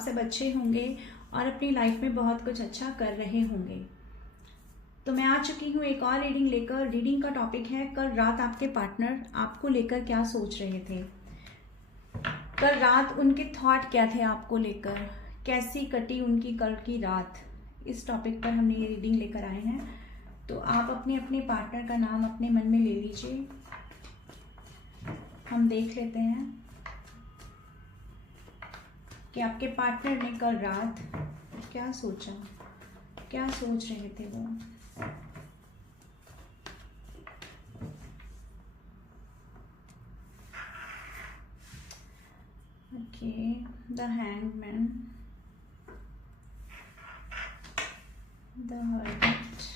सब अच्छे होंगे और अपनी लाइफ में बहुत कुछ अच्छा कर रहे होंगे। तो मैं आ चुकी हूँ एक और रीडिंग लेकर। रीडिंग का टॉपिक है कल रात आपके पार्टनर आपको लेकर क्या सोच रहे थे। कल रात उनके थॉट क्या थे आपको लेकर, कैसी कटी उनकी कल की रात। इस टॉपिक पर हमने ये रीडिंग लेकर आए हैं। तो आप अपने अपने पार्टनर का नाम अपने मन में ले लीजिए। हम देख लेते हैं कि आपके पार्टनर ने कल रात क्या सोचा, क्या सोच रहे थे वो। Okay, the hangman, the hermit,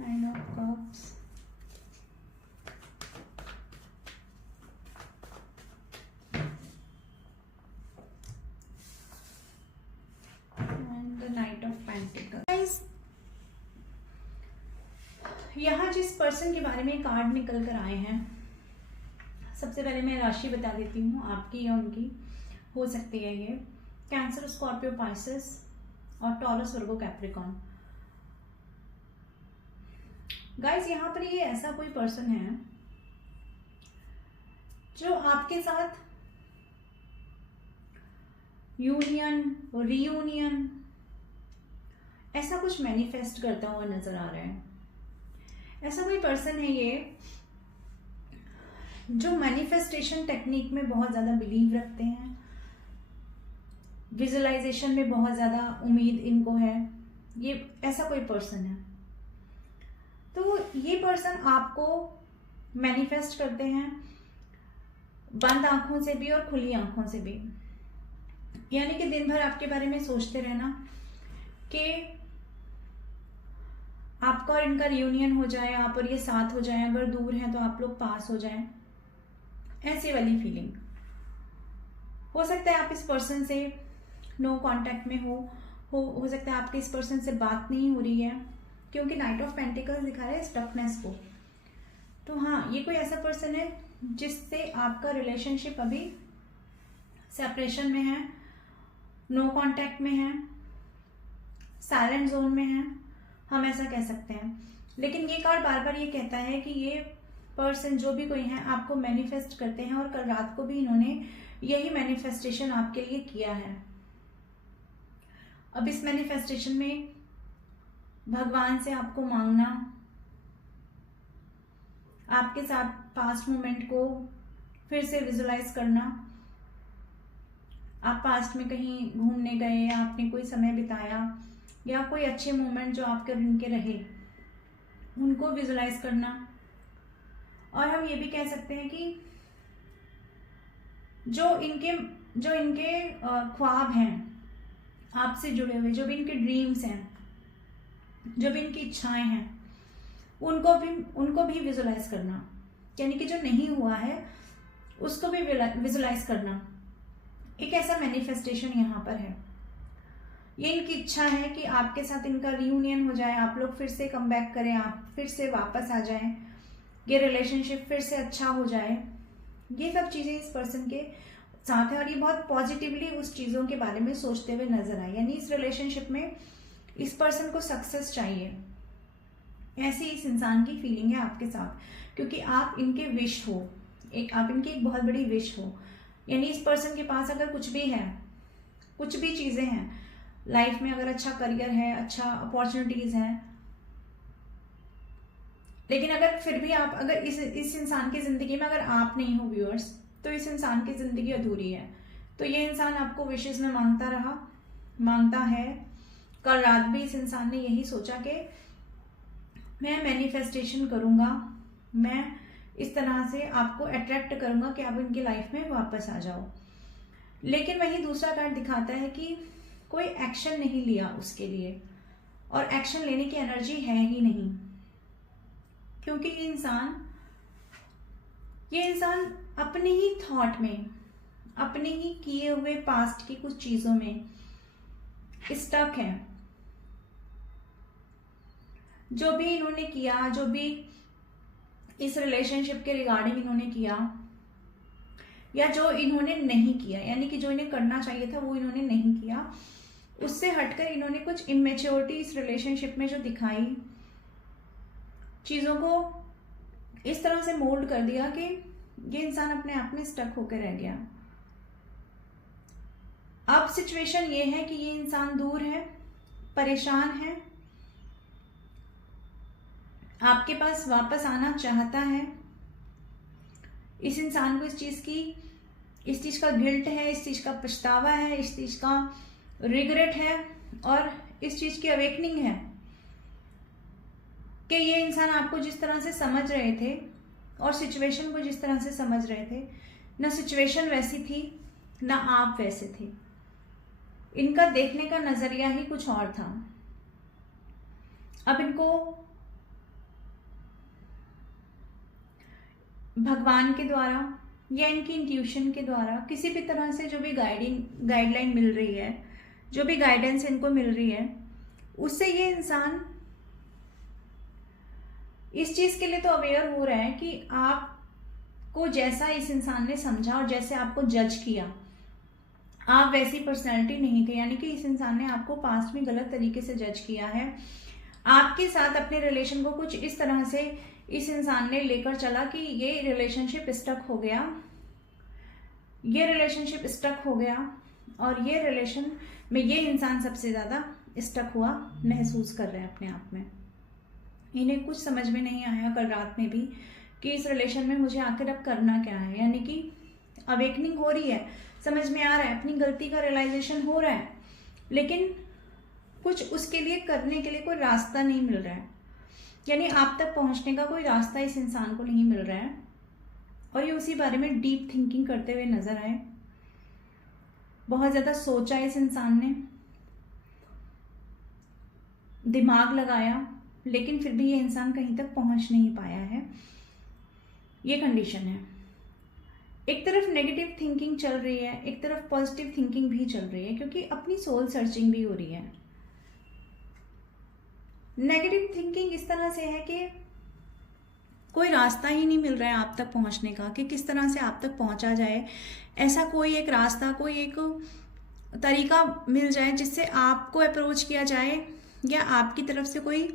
nine of cups, and the night of pentacles. यहाँ जिस पर्सन के बारे में कार्ड निकल कर आए हैं, सबसे पहले मैं राशि बता देती हूँ, आपकी या उनकी हो सकती है ये। कैंसर, स्कॉर्पियो, पाइसेस और टॉरस, वर्गो, कैप्रिकॉर्न। गाइस यहाँ पर ये ऐसा कोई पर्सन है जो आपके साथ यूनियन, रीयूनियन, ऐसा कुछ मैनिफेस्ट करता हुआ नजर आ रहा है। ऐसा कोई पर्सन है ये जो मैनिफेस्टेशन टेक्निक में बहुत ज्यादा बिलीव रखते हैं, विजुअलाइजेशन में बहुत ज्यादा उम्मीद इनको है। ये ऐसा कोई पर्सन है। तो ये पर्सन आपको मैनिफेस्ट करते हैं बंद आंखों से भी और खुली आंखों से भी। यानी कि दिन भर आपके बारे में सोचते रहना कि आपका और इनका रियूनियन हो जाए, आप और ये साथ हो जाए, अगर दूर हैं तो आप लोग पास हो जाएं, ऐसी वाली फीलिंग। हो सकता है आप इस पर्सन से नो कांटेक्ट में हो सकता है आपके इस पर्सन से बात नहीं हो रही है, क्योंकि नाइट ऑफ पेंटिकल्स दिखा रहा है स्टकनेस को। तो हाँ, ये कोई ऐसा पर्सन है जिससे आपका रिलेशनशिप अभी सेपरेशन में है, नो कांटेक्ट में है, साइलेंट जोन में है, हम ऐसा कह सकते हैं। लेकिन ये कार्ड बार बार ये कहता है कि ये पर्सन जो भी कोई है आपको मैनिफेस्ट करते हैं, और कल रात को भी इन्होंने यही मैनिफेस्टेशन आपके लिए किया है। अब इस मैनिफेस्टेशन में भगवान से आपको मांगना, आपके साथ पास्ट मोमेंट को फिर से विजुलाइज करना। आप पास्ट में कहीं घूमने गए या आपने कोई समय बिताया या कोई अच्छे मोमेंट जो आपके और इनके रहे, उनको विजुलाइज करना। और हम ये भी कह सकते हैं कि जो इनके ख्वाब हैं आपसे जुड़े हुए, जो भी इनके ड्रीम्स हैं, जो भी इनकी इच्छाएं हैं, उनको भी विजुलाइज करना। यानी कि जो नहीं हुआ है उसको भी विजुलाइज करना। एक ऐसा मैनिफेस्टेशन यहाँ पर है। ये इनकी इच्छा है कि आपके साथ इनका रियूनियन हो जाए, आप लोग फिर से कम बैक करें, आप फिर से वापस आ जाएं, ये रिलेशनशिप फिर से अच्छा हो जाए। ये सब चीजें इस पर्सन के साथ है और ये बहुत पॉजिटिवली उस चीजों के बारे में सोचते हुए नजर आए। यानी इस रिलेशनशिप में इस पर्सन को सक्सेस चाहिए, ऐसी इस इंसान की फीलिंग है आपके साथ, क्योंकि आप इनके विश हो, आप इनकी एक बहुत बड़ी विश हो। यानी इस पर्सन के पास अगर कुछ भी है, कुछ भी चीजें हैं लाइफ में, अगर अच्छा करियर है, अच्छा अपॉर्चुनिटीज हैं, लेकिन अगर फिर भी आप अगर इस इंसान की जिंदगी में अगर आप नहीं हो व्यूअर्स, तो इस इंसान की जिंदगी अधूरी है। तो ये इंसान आपको विशेष में मांगता रहा, मांगता है। कल रात भी इस इंसान ने यही सोचा कि मैं मैनिफेस्टेशन करूंगा, मैं इस तरह से आपको अट्रैक्ट करूंगा कि आप इनकी लाइफ में वापस आ जाओ। लेकिन वही दूसरा कार्ड दिखाता है कि कोई एक्शन नहीं लिया उसके लिए, और एक्शन लेने की एनर्जी है ही नहीं, क्योंकि ये इंसान अपने ही थॉट में, अपने ही किए हुए पास्ट की कुछ चीजों में स्टक है। जो भी इन्होंने किया, जो भी इस रिलेशनशिप के रिगार्डिंग इन्होंने किया, या जो इन्होंने नहीं किया, यानी कि जो इन्हें करना चाहिए था वो इन्होंने नहीं किया, उससे हटकर इन्होंने कुछ इमेच्योरिटी इस रिलेशनशिप में जो दिखाई, चीज़ों को इस तरह से मोल्ड कर दिया कि ये इंसान अपने आप में स्टक होकर रह गया। अब सिचुएशन ये है कि ये इंसान दूर है, परेशान है, आपके पास वापस आना चाहता है। इस इंसान को इस चीज का गिल्ट है, इस चीज का पछतावा है, इस चीज का रिग्रेट है, और इस चीज की अवेकनिंग है कि ये इंसान आपको जिस तरह से समझ रहे थे और सिचुएशन को जिस तरह से समझ रहे थे, ना सिचुएशन वैसी थी ना आप वैसे थे। इनका देखने का नजरिया ही कुछ और था। अब इनको भगवान के द्वारा या इनकी इंट्यूशन के द्वारा किसी भी तरह से जो भी गाइडलाइन मिल रही है, जो भी गाइडेंस इनको मिल रही है, उससे ये इंसान इस चीज के लिए तो अवेयर हो रहा है कि आपको जैसा इस इंसान ने समझा और जैसे आपको जज किया, आप वैसी पर्सनैलिटी नहीं थे। यानी कि इस इंसान ने आपको पास्ट में गलत तरीके से जज किया है। आपके साथ अपने रिलेशन को कुछ इस तरह से इस इंसान ने लेकर चला कि ये रिलेशनशिप स्टक हो गया, ये रिलेशनशिप स्टक हो गया, और ये रिलेशन में ये इंसान सबसे ज्यादा स्टक हुआ महसूस कर रहे हैं अपने आप में। इन्हें कुछ समझ में नहीं आया कल रात में भी कि इस रिलेशन में मुझे आखिर अब करना क्या है। यानी कि अवेकनिंग हो रही है, समझ में आ रहा है, अपनी गलती का रियलाइजेशन हो रहा है, लेकिन कुछ उसके लिए करने के लिए कोई रास्ता नहीं मिल रहा है। यानी आप तक पहुंचने का कोई रास्ता इस इंसान को नहीं मिल रहा है, और ये उसी बारे में डीप थिंकिंग करते हुए नजर आए। बहुत ज्यादा सोचा इस इंसान ने, दिमाग लगाया, लेकिन फिर भी ये इंसान कहीं तक पहुंच नहीं पाया है। ये कंडीशन है। एक तरफ नेगेटिव थिंकिंग चल रही है, एक तरफ पॉजिटिव थिंकिंग भी चल रही है, क्योंकि अपनी सोल सर्चिंग भी हो रही है। नेगेटिव थिंकिंग इस तरह से है कि कोई रास्ता ही नहीं मिल रहा है आप तक पहुंचने का, कि किस तरह से आप तक पहुंचा जाए। ऐसा कोई एक रास्ता, कोई एक तरीका मिल जाए जिससे आपको अप्रोच किया जाए, या आपकी तरफ से कोई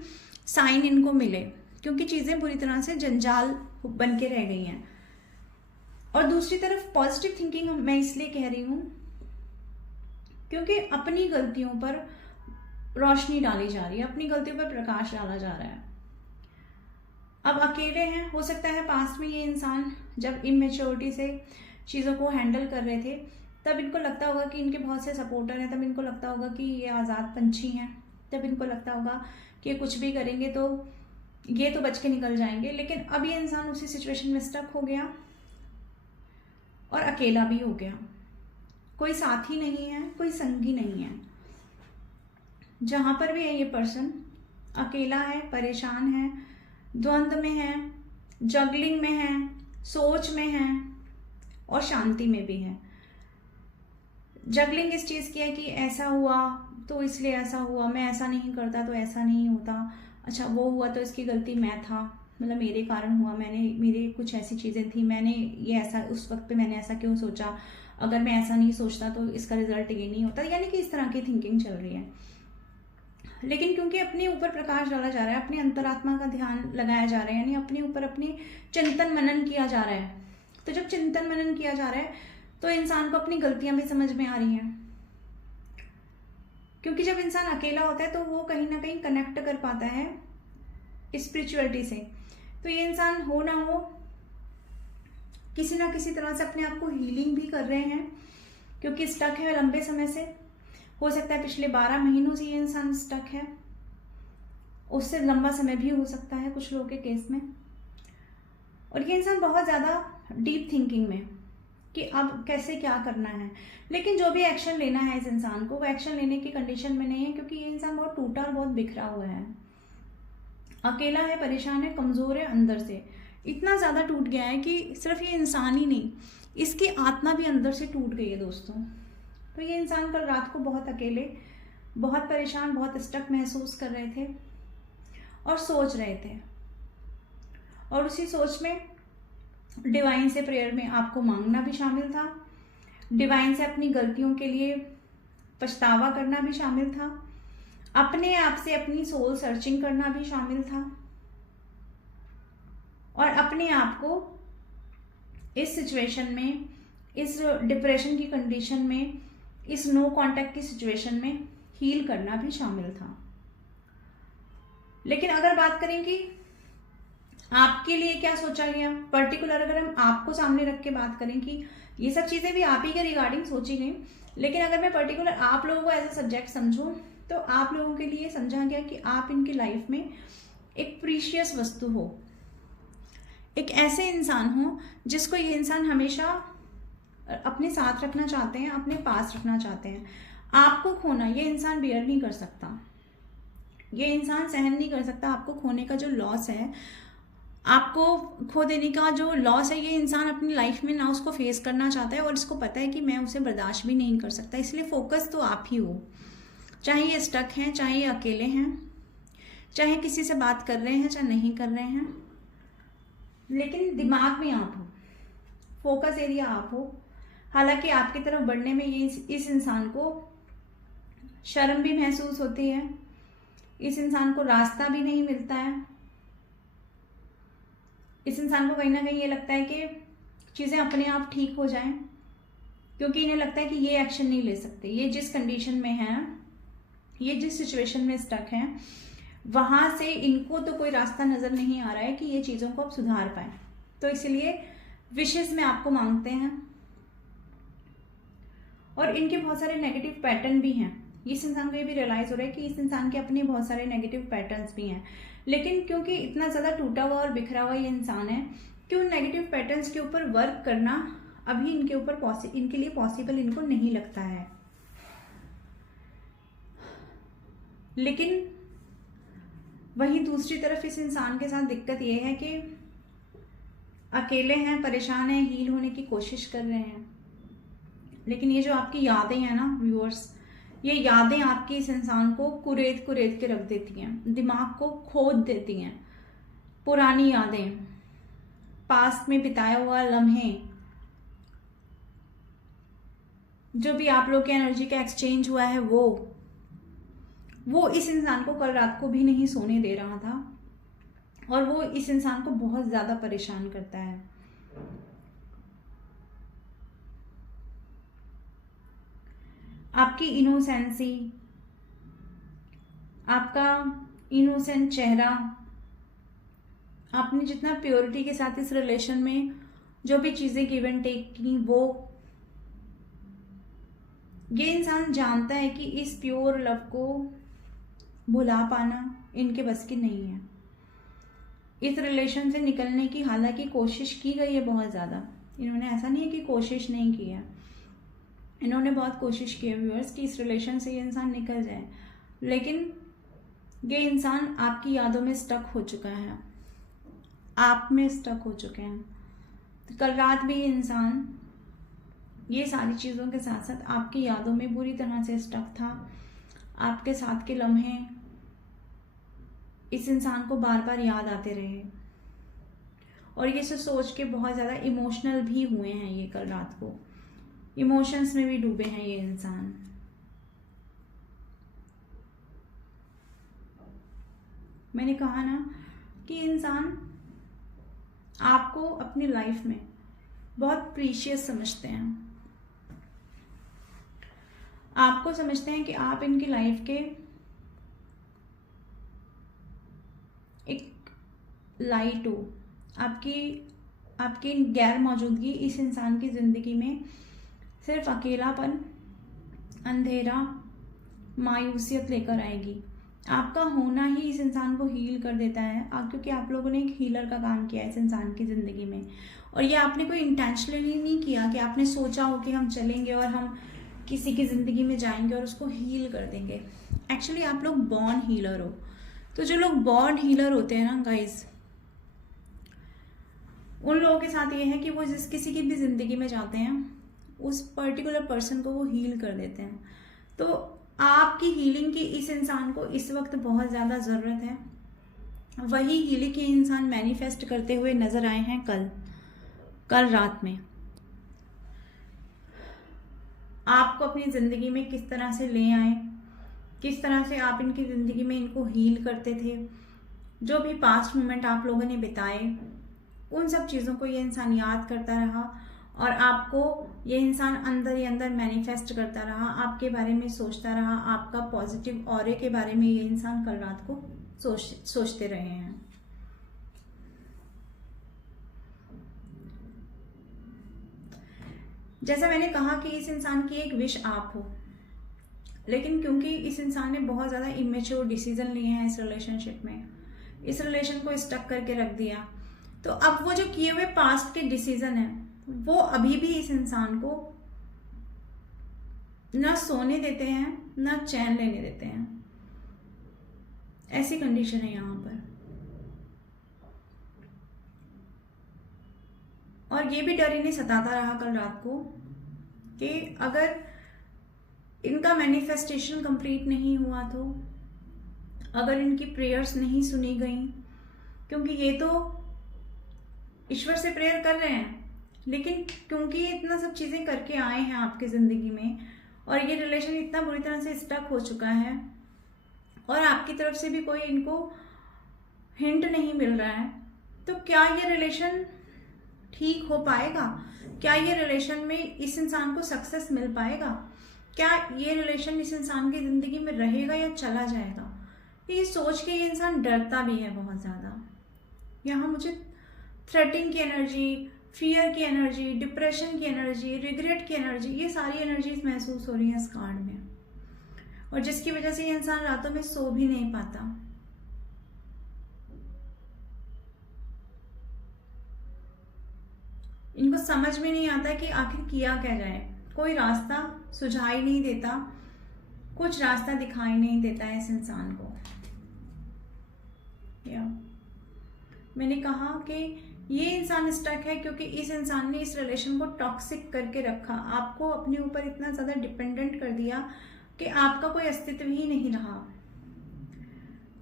साइन इनको मिले, क्योंकि चीज़ें बुरी तरह से जंजाल बन के रह गई हैं। और दूसरी तरफ पॉजिटिव थिंकिंग मैं इसलिए कह रही हूँ क्योंकि अपनी गलतियों पर रोशनी डाली जा रही है, अपनी गलतियों पर प्रकाश डाला जा रहा है। अब अकेले हैं, हो सकता है पास्ट में ये इंसान जब इमेच्योरिटी से चीज़ों को हैंडल कर रहे थे तब इनको लगता होगा कि इनके बहुत से सपोर्टर हैं, तब इनको लगता होगा कि ये आज़ाद पंछी हैं, तब इनको लगता होगा कि ये कुछ भी करेंगे तो ये तो बच के निकल जाएंगे। लेकिन अब ये इंसान उसी सिचुएशन में स्टक हो गया और अकेला भी हो गया। कोई साथी नहीं है, कोई संगी नहीं है। जहां पर भी है ये पर्सन अकेला है, परेशान है, द्वंद्व में है, जगलिंग में है, सोच में है और शांति में भी है। जगलिंग इस चीज की है कि ऐसा हुआ तो इसलिए ऐसा हुआ, मैं ऐसा नहीं करता तो ऐसा नहीं होता, अच्छा वो हुआ तो इसकी गलती मैं था, मतलब मेरे कारण हुआ, मेरे कुछ ऐसी चीज़ें थी, मैंने ये ऐसा उस वक्त पे मैंने ऐसा क्यों सोचा, अगर मैं ऐसा नहीं सोचता तो इसका रिजल्ट ये नहीं होता। यानी कि इस तरह की थिंकिंग चल रही है। लेकिन क्योंकि अपने ऊपर प्रकाश डाला जा रहा है, अपनी अंतरात्मा का ध्यान लगाया जा रहा है, यानी अपने ऊपर अपनी चिंतन मनन किया जा रहा है, तो जब चिंतन मनन किया जा रहा है तो इंसान को अपनी गलतियां भी समझ में आ रही हैं। क्योंकि जब इंसान अकेला होता है तो वो कहीं ना कहीं कनेक्ट कर पाता है स्पिरिचुअलिटी से। तो ये इंसान हो ना हो किसी ना किसी तरह से अपने आप को हीलिंग भी कर रहे हैं, क्योंकि स्टक है लंबे समय से। हो सकता है पिछले 12 महीनों से ये इंसान स्टक है, उससे लंबा समय भी हो सकता है कुछ लोगों के केस में। और ये इंसान बहुत ज़्यादा डीप थिंकिंग में कि अब कैसे क्या करना है, लेकिन जो भी एक्शन लेना है इस इंसान को, वो एक्शन लेने की कंडीशन में नहीं है, क्योंकि ये इंसान बहुत टूटा और बहुत बिखरा हुआ है, अकेला है, परेशान है, कमज़ोर है, अंदर से इतना ज़्यादा टूट गया है कि सिर्फ ये इंसान ही नहीं, इसकी आत्मा भी अंदर से टूट गई है दोस्तों। तो ये इंसान कल रात को बहुत अकेले, बहुत परेशान, बहुत स्टक महसूस कर रहे थे। और सोच रहे थे, और उसी सोच में डिवाइन से प्रेयर में आपको मांगना भी शामिल था, डिवाइन से अपनी गलतियों के लिए पछतावा करना भी शामिल था, अपने आप से अपनी सोल सर्चिंग करना भी शामिल था, और अपने आप को इस सिचुएशन में, इस डिप्रेशन की कंडीशन में, इस नो कांटेक्ट की सिचुएशन में हील करना भी शामिल था। लेकिन अगर बात करें कि आपके लिए क्या सोचा गया, पर्टिकुलर अगर हम आपको सामने रख के बात करें कि ये सब चीजें भी आप ही के रिगार्डिंग सोची गई, लेकिन अगर मैं पर्टिकुलर आप लोगों को एज अ सब्जेक्ट समझूं तो आप लोगों के लिए समझा गया कि आप इनकी लाइफ में एक प्रीशियस वस्तु हो, एक ऐसे इंसान हो जिसको ये इंसान हमेशा अपने साथ रखना चाहते हैं, अपने पास रखना चाहते हैं। आपको खोना ये इंसान बेयर नहीं कर सकता, ये इंसान सहन नहीं कर सकता। आपको खोने का जो लॉस है, आपको खो देने का जो लॉस है, ये इंसान अपनी लाइफ में ना उसको फेस करना चाहता है, और इसको पता है कि मैं उसे बर्दाश्त भी नहीं कर सकता। इसलिए फोकस तो आप ही हो, चाहे ये स्टक हैं, चाहे ये अकेले हैं, चाहे किसी से बात कर रहे हैं, चाहे नहीं कर रहे हैं, लेकिन दिमाग में आप हो, फोकस एरिया आप हो। हालांकि आपकी तरफ बढ़ने में ये इस इंसान को शर्म भी महसूस होती है, इस इंसान को रास्ता भी नहीं मिलता है, इस इंसान को कहीं ना कहीं ये लगता है कि चीज़ें अपने आप ठीक हो जाएं, क्योंकि इन्हें लगता है कि ये एक्शन नहीं ले सकते। ये जिस कंडीशन में है, ये जिस सिचुएशन में स्टक हैं, वहां से इनको तो कोई रास्ता नजर नहीं आ रहा है कि ये चीज़ों को अब सुधार पाए। तो इसलिए विशेष में आपको मांगते हैं, और इनके बहुत सारे नेगेटिव पैटर्न भी हैं। इस इंसान को ये भी रियलाइज हो रहा है कि इस इंसान के अपने बहुत सारे नेगेटिव पैटर्न्स भी हैं, लेकिन क्योंकि इतना ज़्यादा टूटा हुआ और बिखरा हुआ ये इंसान है कि उन नेगेटिव पैटर्न्स के ऊपर वर्क करना अभी इनके लिए पॉसिबल इनको नहीं लगता है। लेकिन वहीं दूसरी तरफ इस इंसान के साथ दिक्कत ये है कि अकेले हैं, परेशान हैं, हील होने की कोशिश कर रहे हैं, लेकिन ये जो आपकी यादें हैं ना व्यूअर्स, ये यादें आपकी इस इंसान को कुरेद के रख देती हैं, दिमाग को खोद देती हैं। पुरानी यादें, पास्ट में बिताया हुआ लम्हे, जो भी आप लोग के एनर्जी का एक्सचेंज हुआ है, वो इस इंसान को कल रात को भी नहीं सोने दे रहा था, और वो इस इंसान को बहुत ज्यादा परेशान करता है। आपकी इनोसेंसी, आपका इनोसेंट चेहरा, आपने जितना प्योरिटी के साथ इस रिलेशन में जो भी चीजें गिव एंड टेक की, वो ये इंसान जानता है कि इस प्योर लव को भुला पाना इनके बस की नहीं है। इस रिलेशन से निकलने की हालांकि कोशिश की गई है बहुत ज़्यादा, इन्होंने ऐसा नहीं है कि कोशिश नहीं की है, इन्होंने बहुत कोशिश की है व्यूअर्स कि इस रिलेशन से ये इंसान निकल जाए, लेकिन ये इंसान आपकी यादों में स्टक हो चुका है, आप में स्टक हो चुके हैं। तो कल रात भी ये इंसान ये सारी चीज़ों के साथ साथ आपकी यादों में बुरी तरह से स्टक था। आपके साथ के लम्हे इस इंसान को बार बार याद आते रहे, और ये सब सोच के बहुत ज़्यादा इमोशनल भी हुए हैं। ये कल रात को इमोशंस में भी डूबे हैं ये इंसान। मैंने कहा ना कि इंसान आपको अपनी लाइफ में बहुत प्रीशियस समझते हैं, आपको समझते हैं कि आप इनकी लाइफ के एक लाइट हो। आपकी गैर मौजूदगी इस इंसान की ज़िंदगी में सिर्फ अकेलापन, अंधेरा, मायूसियत लेकर आएगी। आपका होना ही इस इंसान को हील कर देता है, क्योंकि आप लोगों ने एक हीलर का काम किया है इस इंसान की ज़िंदगी में। और ये आपने कोई इंटेंशनली नहीं किया कि आपने सोचा हो कि हम चलेंगे और हम किसी की ज़िंदगी में जाएंगे और उसको हील कर देंगे। एक्चुअली आप लोग बॉर्न हीलर हो। तो जो लोग बॉर्न हीलर होते हैं ना गाइस, उन लोगों के साथ ये है कि वो जिस किसी की भी ज़िंदगी में जाते हैं उस पर्टिकुलर पर्सन को वो हील कर देते हैं। तो आपकी हीलिंग की इस इंसान को इस वक्त बहुत ज़्यादा ज़रूरत है। वही हीलिंग के इंसान मैनिफेस्ट करते हुए नजर आए हैं कल रात में। आपको अपनी ज़िंदगी में किस तरह से ले आए, किस तरह से आप इनकी ज़िंदगी में इनको हील करते थे, जो भी पास्ट मोमेंट आप लोगों ने बिताए, उन सब चीज़ों को ये इंसान याद करता रहा और आपको ये इंसान अंदर ही अंदर मैनिफेस्ट करता रहा, आपके बारे में सोचता रहा, आपका पॉजिटिव ऑरे के बारे में ये इंसान कल रात को सोचते रहे हैं। जैसा मैंने कहा कि इस इंसान की एक विश आप हो, लेकिन क्योंकि इस इंसान ने बहुत ज़्यादा इमेच्योर डिसीजन लिए हैं इस रिलेशनशिप में, इस रिलेशन को स्टक करके रख दिया, तो अब वो जो किए हुए पास्ट के डिसीजन हैं वो अभी भी इस इंसान को ना सोने देते हैं, ना चैन लेने देते हैं। ऐसी कंडीशन है यहाँ पर। और ये भी डर इन्हें सताता रहा कल रात को कि अगर इनका मैनिफेस्टेशन कंप्लीट नहीं हुआ तो, अगर इनकी प्रेयर्स नहीं सुनी गई, क्योंकि ये तो ईश्वर से प्रेयर कर रहे हैं, लेकिन क्योंकि ये इतना सब चीज़ें करके आए हैं आपकी ज़िंदगी में और ये रिलेशन इतना बुरी तरह से स्टक हो चुका है और आपकी तरफ से भी कोई इनको हिंट नहीं मिल रहा है, तो क्या ये रिलेशन ठीक हो पाएगा? क्या ये रिलेशन में इस इंसान को सक्सेस मिल पाएगा? क्या ये रिलेशन इस इंसान की ज़िंदगी में रहेगा या चला जाएगा? ये सोच के ये इंसान डरता भी है बहुत ज़्यादा। यहाँ मुझे थ्रेटिंग की एनर्जी, फियर की एनर्जी, डिप्रेशन की एनर्जी, रिग्रेट की एनर्जी, ये सारी एनर्जीज महसूस हो रही हैं इस कार्ड में, और जिसकी वजह से ये इंसान रातों में सो भी नहीं पाता। इनको समझ में नहीं आता कि आखिर किया क्या जाए, कोई रास्ता सुझाई नहीं देता, कुछ रास्ता दिखाई नहीं देता है इस इंसान को। मैंने कहा कि ये इंसान स्टक है क्योंकि इस इंसान ने इस रिलेशन को टॉक्सिक करके रखा, आपको अपने ऊपर इतना ज़्यादा डिपेंडेंट कर दिया कि आपका कोई अस्तित्व ही नहीं रहा।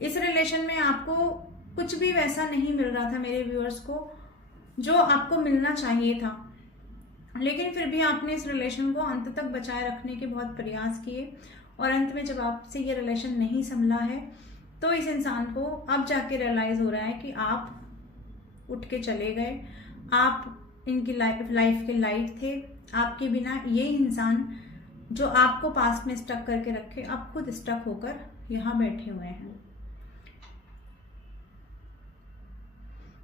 इस रिलेशन में आपको कुछ भी वैसा नहीं मिल रहा था मेरे व्यूअर्स को जो आपको मिलना चाहिए था, लेकिन फिर भी आपने इस रिलेशन को अंत तक बचाए रखने के बहुत प्रयास किए और अंत में जब आपसे ये रिलेशन नहीं संभला है तो इस इंसान को अब जाके रियलाइज़ हो रहा है कि आप उठ के चले गए, आप इनकी लाइफ के लाइट थे, आपके बिना ये इंसान जो आपको पास में स्टक करके रखे अब खुद स्टक होकर यहाँ बैठे हुए हैं।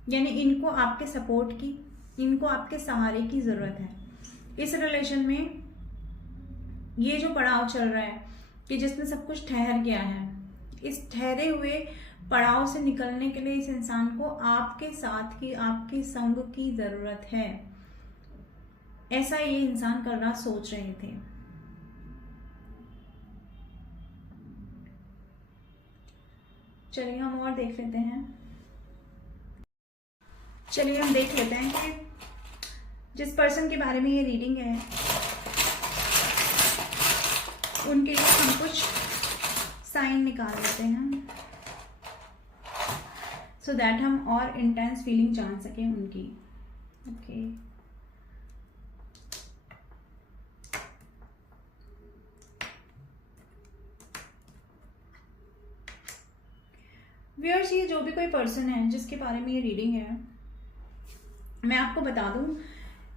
यानी इनको आपके सपोर्ट की, इनको आपके सहारे की ज़रूरत है। इस रिलेशन में ये जो पड़ाव चल रहा है कि जिसमें सब कुछ ठहर गया है, इस ठहरे हुए पड़ाव से निकलने के लिए इस इंसान को आपके साथ की, आपके संग की ज़रूरत है। ऐसा ये इंसान कल रात सोच रहे थे। चलिए हम और देख लेते हैं। चलिए हम देख लेते हैं कि जिस पर्सन के बारे में ये रीडिंग है उनके लिए हम कुछ साइन निकाल लेते हैं सो दैट हम और इंटेंस फीलिंग जान सकें उनकी। ओके व्यूअर्स, ये जो भी कोई पर्सन है जिसके बारे में ये रीडिंग है, मैं आपको बता दूं,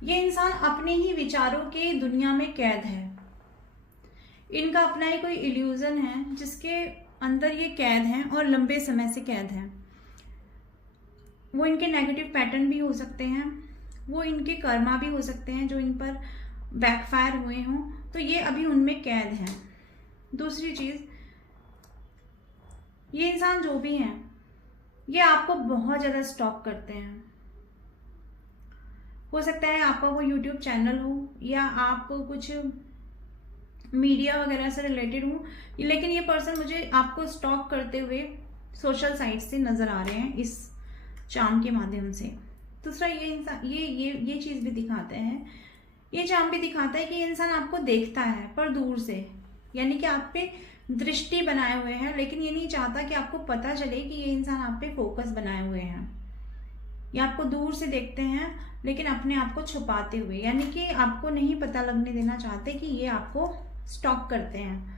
ये इंसान अपने ही विचारों के दुनिया में कैद है। इनका अपना ही कोई इल्यूजन है जिसके अंदर ये कैद हैं और लंबे समय से कैद हैं। वो इनके नेगेटिव पैटर्न भी हो सकते हैं, वो इनके कर्मा भी हो सकते हैं जो इन पर बैकफायर हुए हों, तो ये अभी उनमें कैद हैं। दूसरी चीज़, ये इंसान जो भी हैं ये आपको बहुत ज़्यादा स्टॉक करते हैं। हो सकता है आपका कोई यूट्यूब चैनल हो या आप कुछ मीडिया वगैरह से रिलेटेड हो, लेकिन ये पर्सन मुझे आपको स्टॉक करते हुए सोशल साइट से नज़र आ रहे हैं इस चार्म के माध्यम से। दूसरा, ये इंसान ये चीज़ भी दिखाते हैं, ये चार्म भी दिखाता है कि ये इंसान आपको देखता है पर दूर से, यानी कि आप पे दृष्टि बनाए हुए हैं, लेकिन ये नहीं चाहता कि आपको पता चले कि ये इंसान आप पे फोकस बनाए हुए हैं। ये आपको दूर से देखते हैं लेकिन अपने आप को छुपाते हुए, यानी कि आपको नहीं पता लगने देना चाहते कि ये आपको स्टॉक करते हैं,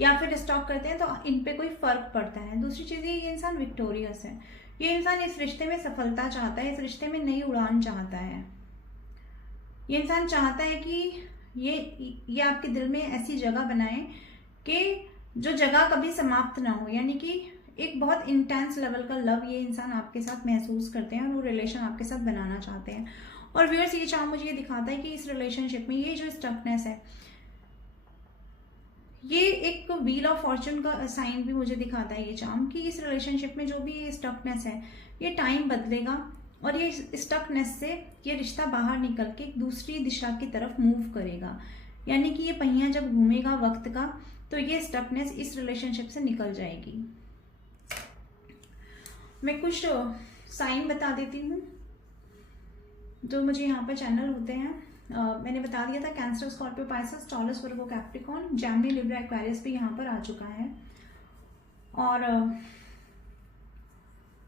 या फिर स्टॉक करते हैं तो इन पे कोई फर्क पड़ता है। दूसरी चीज़ ये इंसान विक्टोरियस है। ये इंसान इस रिश्ते में सफलता चाहता है, इस रिश्ते में नई उड़ान चाहता है। ये इंसान चाहता है कि ये आपके दिल में ऐसी जगह बनाए कि जो जगह कभी समाप्त ना हो, यानी कि एक बहुत इंटेंस लेवल का लव ये इंसान आपके साथ महसूस करते हैं और वो रिलेशन आपके साथ बनाना चाहते हैं। और व्यूअर्स, ये चार्म मुझे ये दिखाता है कि इस रिलेशनशिप में ये जो स्टकनेस है, ये एक व्हील ऑफ फॉर्चून का साइन भी मुझे दिखाता है ये चार्म, कि इस रिलेशनशिप में जो भी ये स्टकनेस है, ये टाइम बदलेगा और ये स्टकनेस से ये रिश्ता बाहर निकल के एक दूसरी दिशा की तरफ मूव करेगा। यानी कि ये पहिया जब घूमेगा वक्त का तो ये स्टकनेस इस रिलेशनशिप से निकल जाएगी। मैं कुछ साइन बता देती हूँ जो मुझे यहाँ पर चैनल होते हैं। मैंने बता दिया था कैंसर, स्कॉर्पियो, पाइसेस, टॉरस, वर्गो, कैप्रिकॉर्न, जेमिनी, लिब्रा, एक्वेरियस भी यहाँ पर आ चुका है। और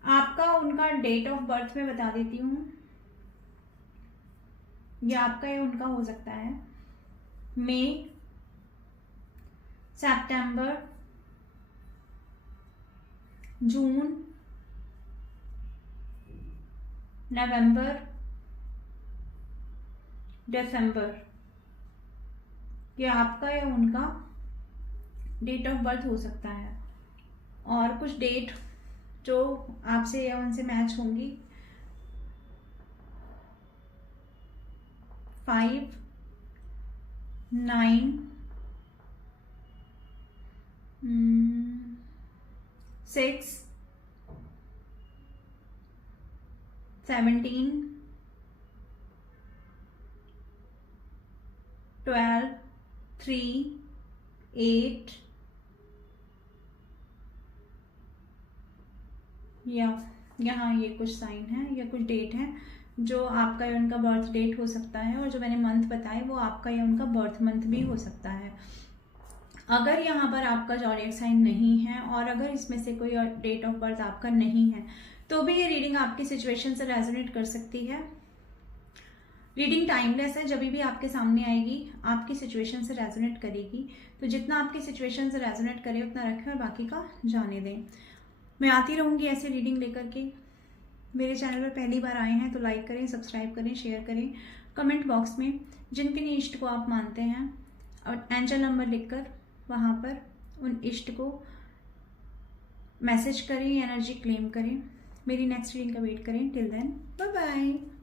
आपका उनका डेट ऑफ बर्थ में बता देती हूँ। ये आपका या उनका हो सकता है मई, सितंबर, जून, नवंबर, दिसंबर। ये आपका या उनका डेट ऑफ बर्थ हो सकता है। और कुछ डेट जो आपसे या उनसे मैच होंगी, 5, 9, 6, 17, 12, 3, 8, या यहाँ ये कुछ साइन है या कुछ डेट है जो आपका या उनका बर्थ डेट हो सकता है। और जो मैंने मंथ बताए वो आपका या उनका बर्थ मंथ भी हो सकता है। अगर यहाँ पर आपका ज़ोडिएक साइन नहीं है और अगर इसमें से कोई और डेट ऑफ बर्थ आपका नहीं है तो भी ये रीडिंग आपकी सिचुएशन से रेजोनेट कर सकती है। रीडिंग टाइमलेस है, जब भी आपके सामने आएगी आपकी सिचुएशन से रेजोनेट करेगी। तो जितना आपकी सिचुएशन से रेजोनेट करे उतना रखें और बाकी का जाने दें। मैं आती रहूँगी ऐसे रीडिंग लेकर के। मेरे चैनल पर पहली बार आए हैं तो लाइक करें, सब्सक्राइब करें, शेयर करें। कमेंट बॉक्स में जिन किन इष्ट को आप मानते हैं और एंजल नंबर लिखकर वहाँ पर उन इष्ट को मैसेज करें, एनर्जी क्लेम करें। मेरी नेक्स्ट रीडिंग का वेट करें। Till then bye bye.